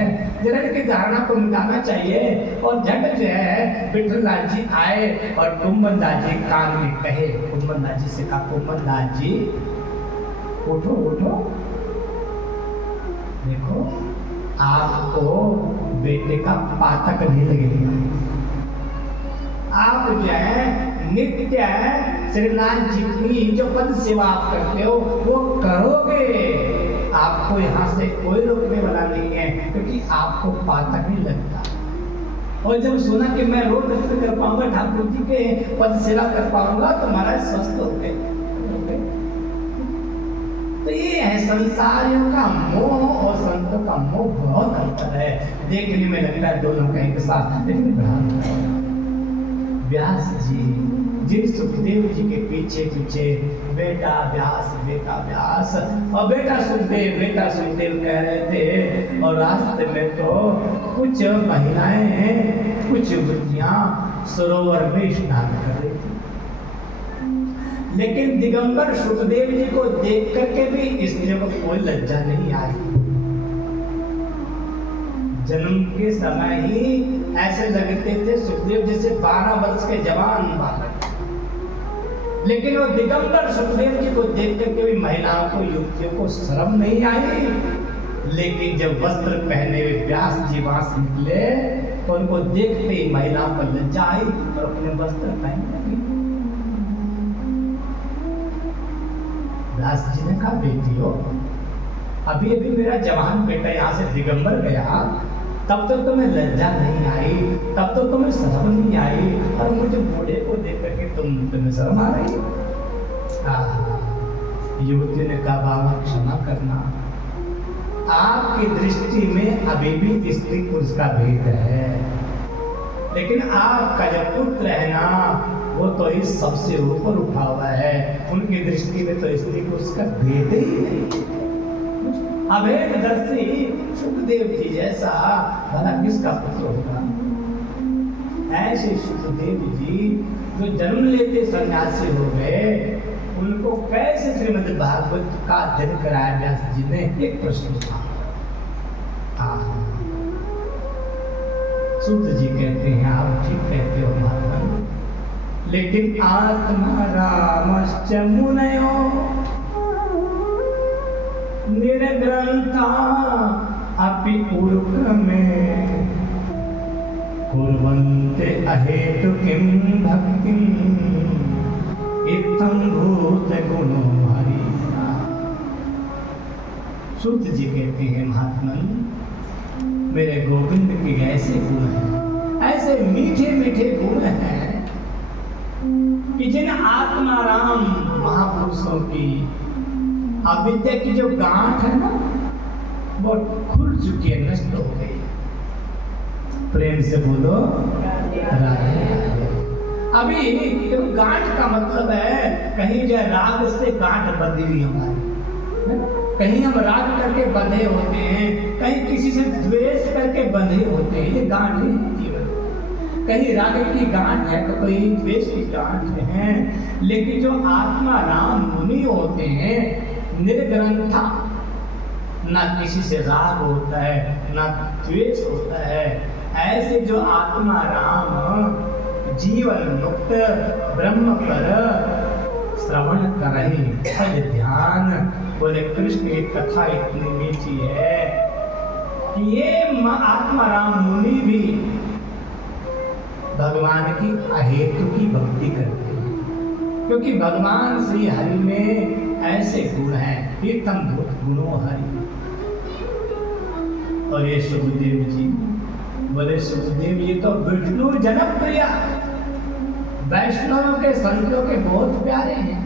जरा इनकी धारणा को मिटाना चाहिए। और झट जो है विठलनाथ जी आए और कुंभनदास जी कान में कहे, कुंभनदास जी से कहा, कुंभनदास जी उठो उठो, देखो आपको बेटे का पातक नहीं लगेगा, आप जो है नित्य श्रीनाथ जी की जो पद सेवा आप करते हो वो करोगे, आपको यहाँ से कोई रोकने वाला नहीं है, क्योंकि आपको पातक नहीं लगता। और जब सुना कि मैं रोज दर्शन कर पाऊंगा, ठाकुर जी के पद सेवा कर पाऊंगा, तो महाराज स्वस्थ हो गए। तो ये है संसारियों का मोह और संतों का मोह, बहुत अंतर है। देखने में लगता है दोनों का एक साथ, लेकिन बड़ा व्यास जी जिन सुखदेव जी के पीछे पीछे बेटा व्यास और बेटा सुखदेव कह रहे थे, और रास्ते में तो कुछ महिलाएं, कुछ बुद्धियां सरोवर में स्नान कर रही थी, लेकिन दिगंबर सुखदेव जी को देख करके भी स्त्रियों को कोई लज्जा नहीं आई। जन्म के समय ही ऐसे लगते थे सुखदेव जैसे 12 वर्ष के जवान बालक, लेकिन वो दिगंबर सुखदेव जी को देख करके भी महिलाओं को, युवतियों को शर्म नहीं आई। लेकिन जब वस्त्र पहने हुए व्यास जी वहां से निकले, तो उनको देखते ही महिलाओं को लज्जा आई और अपने वस्त्र पहनने लगी। व्यास जी ने कहा, बेटियों, अभी अभी मेरा जवान बेटा यहाँ से दिगंबर गया, तब तक तुम्हें लज्जा नहीं आई, तब तक तुम्हें शर्म नहीं आई, और मुझे बूढ़े को देख करके तुम्हें शर्म आ रही है। युवती ने कहा, बाबा क्षमा करना, आपकी दृष्टि में अभी भी स्त्री पुरुष का भेद है, लेकिन आपका जो पुत्र है ना, वो तो इस सबसे ऊपर उठा हुआ है, उनकी दृष्टि में तो स्त्री पुरुष का भेद ही नहीं। अभेददर्शी सुखदेव जी जैसा भला किसका पुत्र होगा? ऐसे सुखदेव जी जो जन्म लेते सन्यासी हो गए, उनको कैसे श्रीमद् भागवत का अध्ययन कराया व्यास जी ने? एक प्रश्न था। सूत जी कहते हैं, आप ठीक कहते हो महात्मा, लेकिन आत्मा रामश्च मुनयो निर्ग्रंथा अपि उर्क्रमे कुर्वन्ते अहेतुकीं भक्तिं इत्थं भूत गुणो हरिना। सूत जी कहते हैं, महात्मन, मेरे गोविंद के ऐसे गुण हैं, ऐसे मीठे मीठे गुण हैं कि जिन आत्माराम महापुरुषों की अविद्या की जो गांठ है ना, वो खुल चुकी है, नष्ट हो गई। प्रेम से बोलो राधे राधे। अभी तो गांठ का मतलब है कहीं जो राग से गांठ बंधी हुई हमारी, कहीं हम राग करके बंधे होते हैं, कहीं किसी से द्वेष करके बंधे होते हैं, ये गांठ है जीवन। कहीं राग की गांठ है तो कहीं द्वेष की गांठ है। लेकिन जो आत्मा राम मुनि होते हैं निर्ग्रंथा, ना किसी से राग होता है ना द्वेष होता है, ऐसे जो आत्मा राम जीवन मुक्त ब्रह्म पर श्रवण करही भज ध्यान। बोले कृष्ण की कथा इतनी मीठी है कि ये आत्मा राम मुनि भी भगवान की अहेतु की भक्ति करते हैं, क्योंकि भगवान श्री हरि में ऐसे गुण हैं, प्रीतम भूत गुणों हरि। और ये सुखदेव जी बोले सुखदेव ये तो विष्णु जनप्रिय, वैष्णवों के संतों के बहुत प्यारे हैं,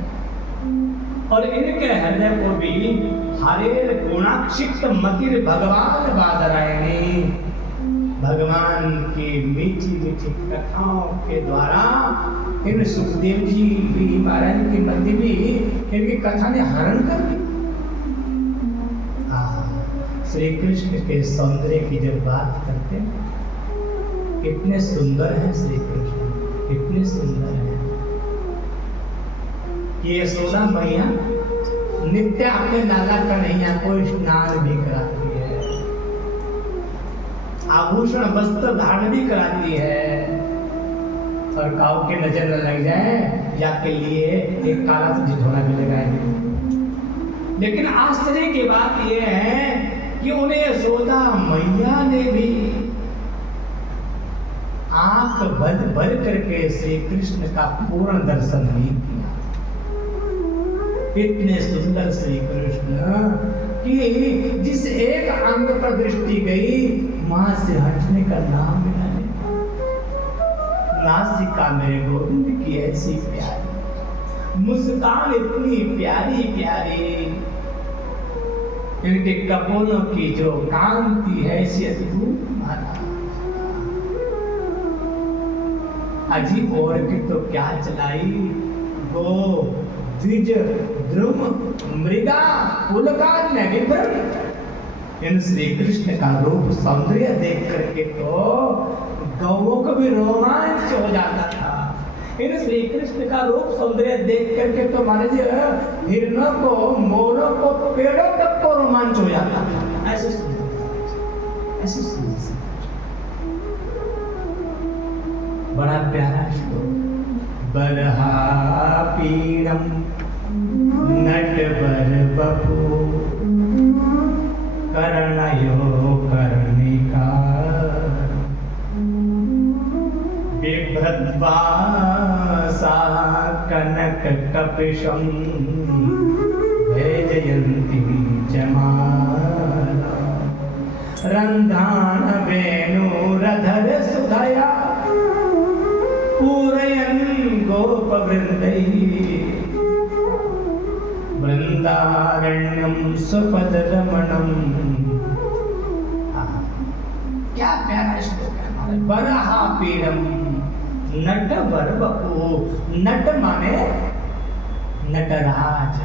और इनके हृदय को भी हरेर गुणाक्षिप्त मतिर भगवान बादरायणी। भगवान की मीठी मीठी कथाओं के द्वारा इन सुखदेव जी भी महाराज के मध्य भी इनकी कथा ने हरण कर दी। श्री कृष्ण के सौंदर्य की जब बात करते हैं, कितने सुंदर हैं श्री कृष्ण, कितने सुंदर हैं। ये यशोदा मैया नित्य अपने लाला कन्हैया को स्नान भी कराती है, आभूषण वस्त्र धारण भी कराती है, और काऊ के नजर न लग जाए जाके लिए एक काला सा झिझोला भी लगाएंगे। लेकिन आश्चर्य की बात यह है कि उन्हें यशोदा मैया ने भी आंख बंद भर करके श्री कृष्ण का पूर्ण दर्शन नहीं किया। इतने सुंदर श्री कृष्ण कि जिस एक अंग पर दृष्टि गई वहां से हटने का नाम मिला नहीं। नासिका मेरे गोविंद की ऐसी प्यारी, मुस्कान इतनी प्यारी प्यारी, इनके कपोलों की जो कांति है ऐसी अद्भुत माना। अजी और की तो क्या चलाई, गो द्विज द्रुम मृगा पुलका नविभ्रम। इन श्री कृष्ण का रूप सौंदर्य देख करके तो गौओं को भी रोमांच हो जाता था। इन श्री कृष्ण का रूप सौंदर्य देख करके तो मान लीजिए हिरणों को, मोरों को, पेड़ों तक को रोमांच हो जाता था। ऐसे सुंदर, ऐसे सुंदर, बड़ा प्यारा श्लोक। बरहा पीड़म नटवर बपू कर्णयो कर्णिका बिभ्रद्वा सा कनक कपिशं वैजयन्तीं च माला रन्ध्राण वेणुरधर सुधया पूरयन् गोपवृन्दैः वृन्दारण्यं सुपदरमणम्। क्या प्यारा श्लोक है। बरहा पीड़म नटवर बपू, नट माने नटराज।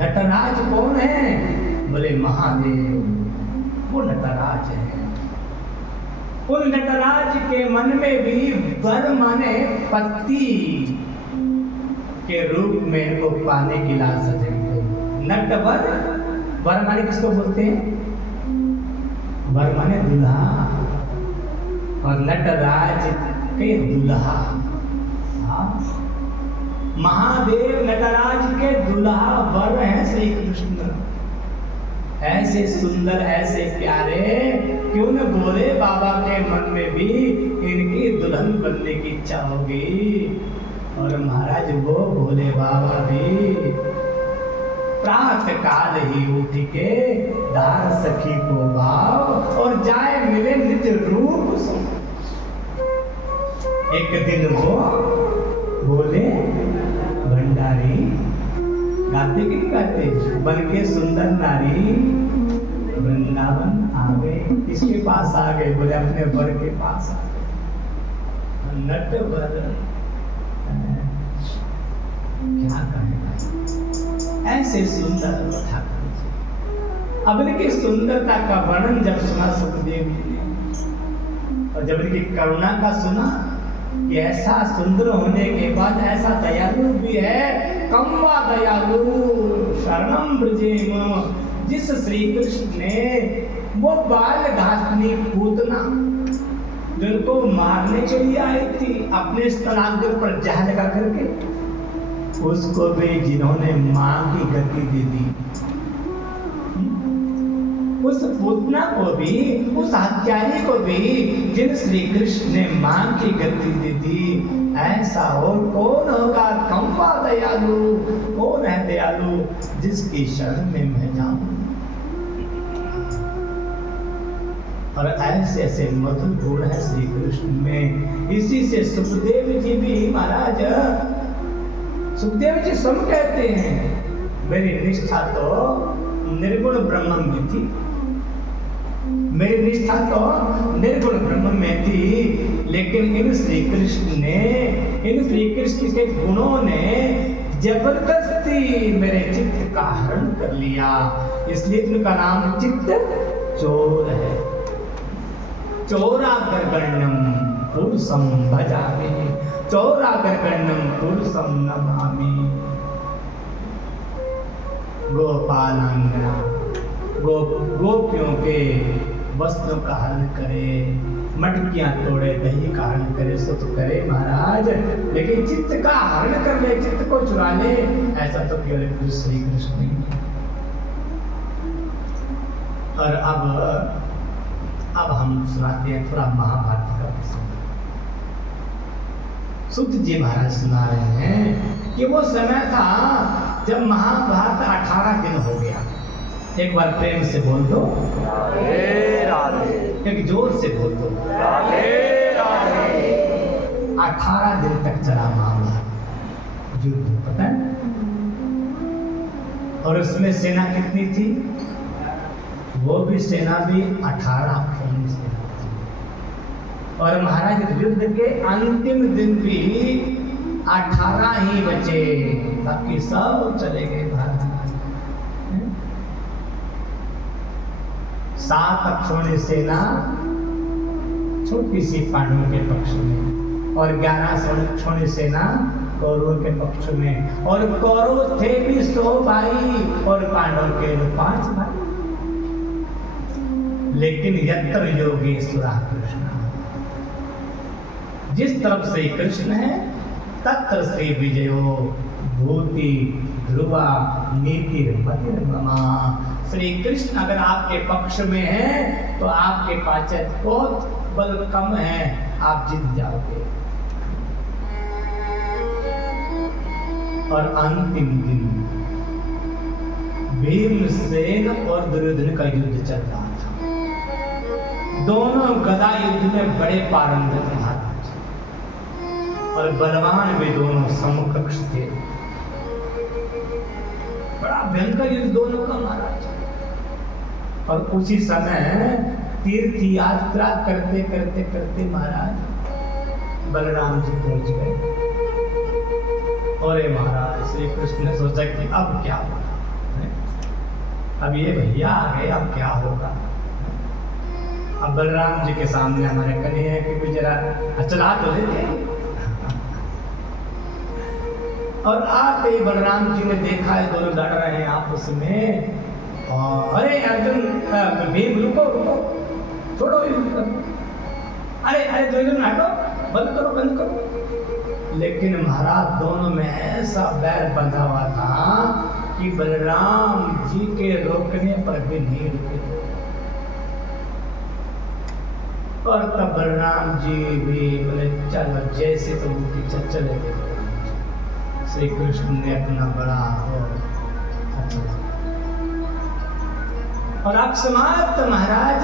नटराज कौन है? बोले महादेव, वो नटराज है। उन नटराज के मन में भी वर माने पति के रूप में इनको पाने की लालसा जगी गई। नटवर, वर माने किसको बोलते हैं? वर माने दुल्हा, और नटराज के दुल्हा। महादेव नटराज के दुल्हा वर हैं श्री कृष्ण। ऐसे सुंदर, ऐसे प्यारे, क्यों न भोले बाबा के मन में भी इनकी दुल्हन बनने की इच्छा होगी। और महाराज वो भोले बाबा भी प्रातः काल ही उठ के दार सखी को भाव और जाए मिले निज रूप। एक दिन वो बोले भंडारी गाते कि नहीं गाते, बन के सुंदर नारी वृंदावन आ गए। किसके पास आ गए? बोले अपने वर के पास आ गए। नटवर क्या कहें, ऐसे सुंदर ठाकुर जी। अब इनकी सुंदरता का वर्णन जब सुना सुखदेव जी ने, और जब इनकी करुणा का सुना कि ऐसा सुंदर होने के बाद ऐसा दयालु भी है, कम्वा दयालु शरणम ब्रजेम, जिस श्री कृष्ण ने वो बाल घातनी पूतना जिनको मारने के लिए आई थी अपने स्तनाग्र पर जहर लगा करके, उसको भी जिन्होंने मां की गति दे दी, उस पूतना को भी, उस हत्यारी को भी जिन श्री कृष्ण ने मां की गति दे दी, ऐसा और कौन होगा कम्बा दयालु, कौन है दयालु जिसकी शरण में मैं जाऊं। और ऐसे ऐसे मधुर गुण है श्री कृष्ण में। इसी से सुखदेव जी भी महाराज, सुखदेव जी सब कहते हैं मेरी निष्ठा तो निर्गुण ब्रह्म में थी, मेरी निष्ठा तो निर्गुण ब्रह्म में थी, लेकिन इन श्री कृष्ण ने, इन श्री कृष्ण के गुणों ने जबरदस्ती मेरे चित्त का हरण कर लिया, इसलिए इनका नाम चित्त चोर है। चोरा गर्गण्यम पुरुषम भजामि, चोरा गर्गण्यम पुरुषम नमामि। गोपालांगना, गोपियों के वस्त्रों का हरण करे, मटकियां तोड़े, दही का हरण करे, सो तो करे महाराज, लेकिन चित्त का हरण कर ले, चित्त को चुरा ले, ऐसा तो केवल श्री कृष्ण नहीं है। और अब हम सुनाते हैं थोड़ा महाभारत का प्रसंग। सुत जी महाराज सुना रहे हैं कि वो समय था जब महाभारत 18 दिन हो गया। एक बार प्रेम से बोल दो राधे राधे, एक जोर से बोल दो राधे राधे। 18 दिन तक चला महाभारत युद्ध, पता है? और उसमें सेना कितनी थी? वो भी सेना भी 18 खूनी सेना थी। और महाराज युद्ध के अंतिम दिन भी 18 ही बचे, बाकी सब चले गए महाराज। 7 अक्षौणी सेना छोटी सी पांडवों के पक्ष में, और 11 अक्षौणी सेना कौरवों के पक्ष में, और कौरव थे भी 100 भाई और पांडव के 5 भाई। लेकिन यत्र योगेश्वरा कृष्ण, जिस तरफ से कृष्ण है तत्र श्री विजयो भूति ध्रुवा नीति मतिर्ममा। श्री कृष्ण अगर आपके पक्ष में है तो आपके पास बहुत बल कम है, आप जीत जाओगे। और अंतिम दिन भीमसेन और दुर्योधन का युद्ध चल रहा था। दोनों गदा युद्ध में बड़े पारंगत महाराज, और बलवान भी दोनों समकक्ष थे। बड़ा भयंकर युद्ध दोनों का महाराज। और उसी समय तीर्थ यात्रा करते करते करते महाराज बलराम जी पहुंच गए। और महाराज श्री कृष्ण ने सोचा कि अब क्या होगा, अब ये भैया आ गए, अब क्या होगा। अब बलराम जी के सामने हमारे कन्हैया है कि जरा चला तो लेते। और आते ही बलराम जी ने देखा है दोनों लड़ रहे हैं आपस में, और अरे अर्जुन भीम रुको रुको, छोड़ो युद्ध, अरे अरे दुर्योधन हटो, बंद करो बंद करो। लेकिन महाराज दोनों में ऐसा बैर बंधा हुआ था कि बलराम जी के रोकने पर भी नहीं रुके। और तब बलराम जी भी बोले चलो, जैसे तो पीछे चले गए। श्री कृष्ण ने अपना बड़ा और अकस्मात महाराज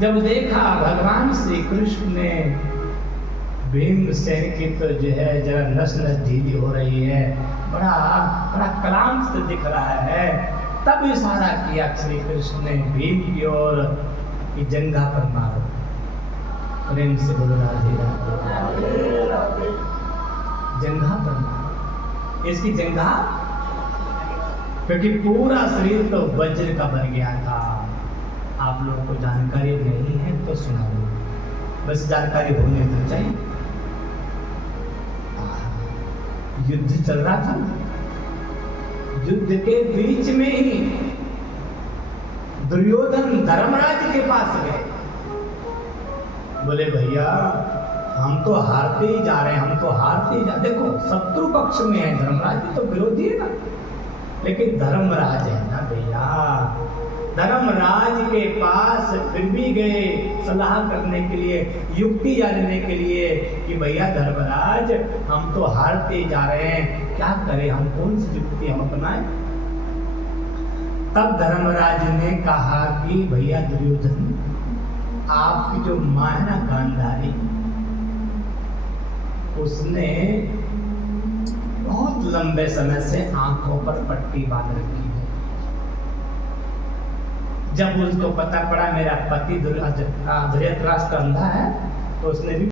जब देखा भगवान श्री कृष्ण ने भीमसेन की तो जो है जरा नस नस ढीली हो रही है, बड़ा बड़ा कलाम से दिख रहा है, तब इशारा किया श्री कृष्ण ने भीम की ओर कि जंघा पर मारो। प्रेम से बोलो राधे राधे। जंघा करना, इसकी जंघा, क्योंकि पूरा शरीर तो वज्र का बन गया था। आप लोगों को जानकारी नहीं है तो सुना लो, बस जानकारी होने तो चाहिए। युद्ध चल रहा था, युद्ध के बीच में ही दुर्योधन धर्मराज के पास गए, बोले भैया हम तो हारते ही जा रहे हैं, हम तो हारते ही जा। देखो शत्रु पक्ष में है धर्मराज, भी तो विरोधी है ना, लेकिन धर्मराज है ना भैया। धर्मराज के पास फिर भी गए सलाह करने के लिए, युक्ति जानने के लिए कि भैया धर्मराज हम तो हारते ही जा रहे हैं, क्या करें, हम कौन सी युक्ति हम अपनाएं। तब धर्मराज ने कहा कि भैया दुर्योधन, आपकी जो मां है ना गांधारी, उसने बहुत लंबे समय से आंखों पर पट्टी बांध रखी है। जब उसको पता पड़ा मेरा पति धृतराष्ट्र अंधा है, तो उसने भी